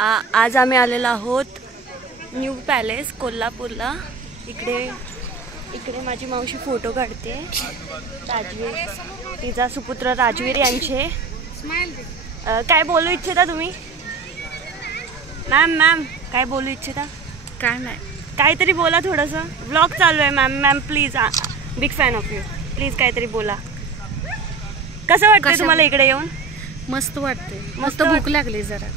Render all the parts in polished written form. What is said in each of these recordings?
आज आम्ही आलेलो आहोत न्यू पॅलेस कोल्हापूरला। इकडे माझी मावशी फोटो काढते, राजवीर तिचा सुपुत्र राजवीर यांचे। काय बोलू इच्छिता तुम्ही मॅम? काय बोलू इच्छिता? काय नाही, काहीतरी बोला थोडंसं, ब्लॉग चालू आहे ma'am please, big fan of you, please काहीतरी बोला। कसं वाटतंय तुम्हाला इकडे येऊन? मस्त वाटते, मस्त भूक लागली जरा।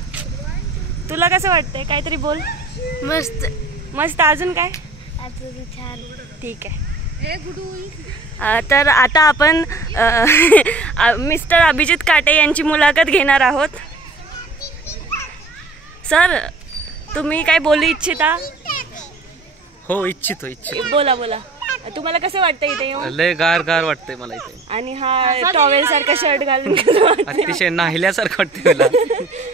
तुला कसं वाटतंय? काहीतरी बोल। मस्त मस्त, अजून काय? अजून छान, ठीक आहे। तर आता आपण मिस्टर अभिजित काटे यांची मुलाखत घेणार आहोत। सर, तुम्ही काय बोलू इच्छिता? हो, इच्छितो। बोला। तुम्हाला कसं वाटतं इथे येऊन? लय गार वाटतंय मला इथे। आणि हा टॉवेल सारखा शर्ट घालून अतिशय नाहिल्यासारखं वाटतंय मला।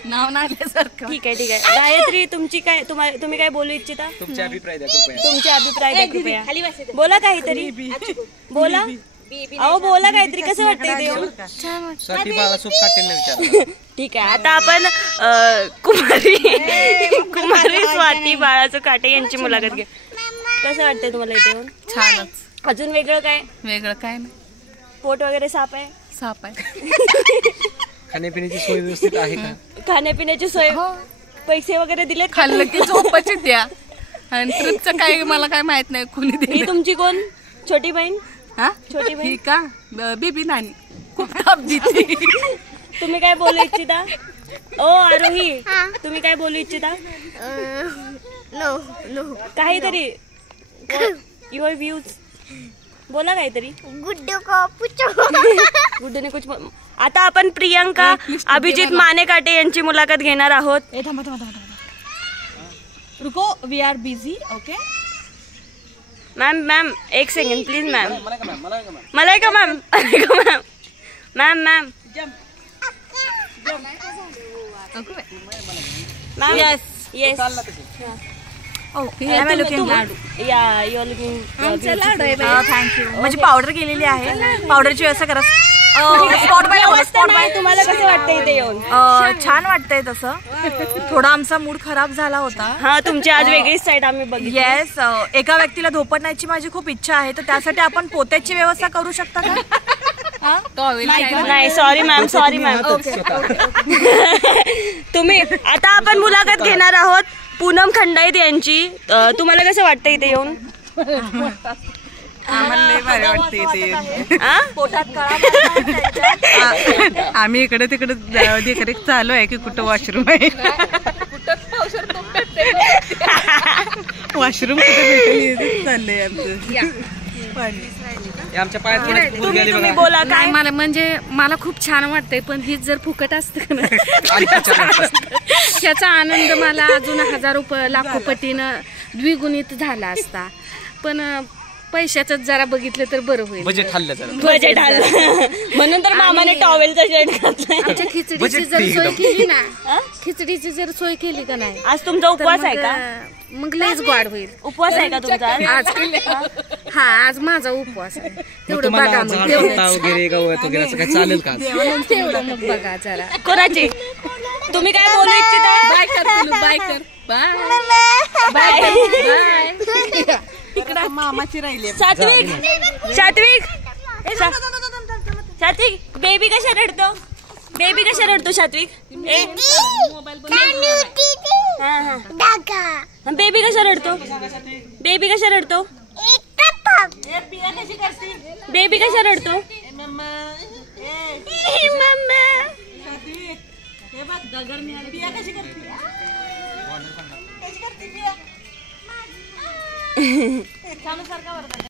नाव नाहिल्यासारखं। ठीक आहे। गायत्री, तुम्ही काय बोलू इच्छिता? तुमचे अभिप्राय द्या कृपया। तुमचे अभिप्राय द्या कृपया। बोला काहीतरी, बोला। अहो बोला काहीतरी, कसं वाटतं इथे येऊन? स्वाती बाळासोब काटेंना विचारा। ठीक आहे, आता आपण कुमारी स्वाती बाळासोब काटे यांची मुलाखत घेऊ। कसं वाटतंय तुम्हाला इथे येऊन? छानच। अजून वेगळं काय? वेगळं काय नाही, पोट वगैरे साफ आहे? साप आहे। खाण्यापिण्याची सोय व्यवस्थित आहे का? खाण्यापिण्याची सोय, पैसे वगैरे दिले? खाल्लं की झोपायचे द्या, आणि ट्रिपचं काय मला काय माहित नाही कोणी ही दिली। तुमची कोण छोटी बहीण? हा, छोटी बहीण ही का बेबी नानी खूप ताप देते। तुम्ही काय बोलू इच्छिता? ओ आरोही, तुम्ही काय बोलू इच्छिता? नो काहीतरी युअर व्ह्यूज बोला काहीतरी। गुड्डूने कुछ आता आपण प्रियंका अभिजित माने काटे यांची मुलाखत घेणार आहोत। रुको, we are busy. Okay ma'am एक सेकंड प्लीज मॅम। मला का ma'am? Ma'am yes okay. Thank you. म्हणजे पावडर केलेली आहे, पावडरची व्यवस्था करा। तुम्हाला कसं वाटतं इथे येऊन? छान वाटतंय तसं। थोडा आमचा मूड खराब झाला होता। हा, तुमची आज वेगळीच साईड आम्ही बघितली। येस, एका व्यक्तीला धोपटण्याची माझी खूप इच्छा आहे, तर त्यासाठी आपण पोत्याची व्यवस्था करू शकता का? नाही, सॉरी मॅम। तुम्ही आता आपण मुलाखत घेणार आहोत पूनम खंडाईत यांची। तुम्हाला कसं वाटतं इथे येऊन? आम्हाला लय भारी वाटते इथे। पोटात आम्ही इकडे तिकडे देखरेख चालू आहे की कुठं वॉशरूम आहे, वॉशरूम कुठे भेटेल चाललंय आमच्या पायात तुम्ही बोला काय? मला म्हणजे मला खूप छान वाटतंय, पण हीच जर फुकट असतं ना त्याचा आनंद मला अजून हजारो लाखो पटीनं द्विगुणित झाला असता। पण पैशाचं जरा बघितलं तर बरं होईल। बजेट हल्लं जरा, बजेट आलं म्हणून तर मामाने टॉवेलचा शर्ट घातलाय। आमच्या खिचडीची जर सोय केली ना, खिचडीची जर सोय केली का नाही, आज तुमचा उपवास आहे का? मग लयच गोड होईल। उपवास आहे का तुमचा आज? हा, आज माझा उपवास आहे। तेवढं बघा, मग वगैरे गवत वगैरे असं काय चालेल का? तेवढं मग बघा जरा। कोणाची? तुम्ही काय बोलू इच्छिता? बाय कर, बाय इकडे मामाची राहिली। सात्विक बेबी कशा रडतो? सात्विक बेबी कशा रडतो? बेबी कशा रडतो?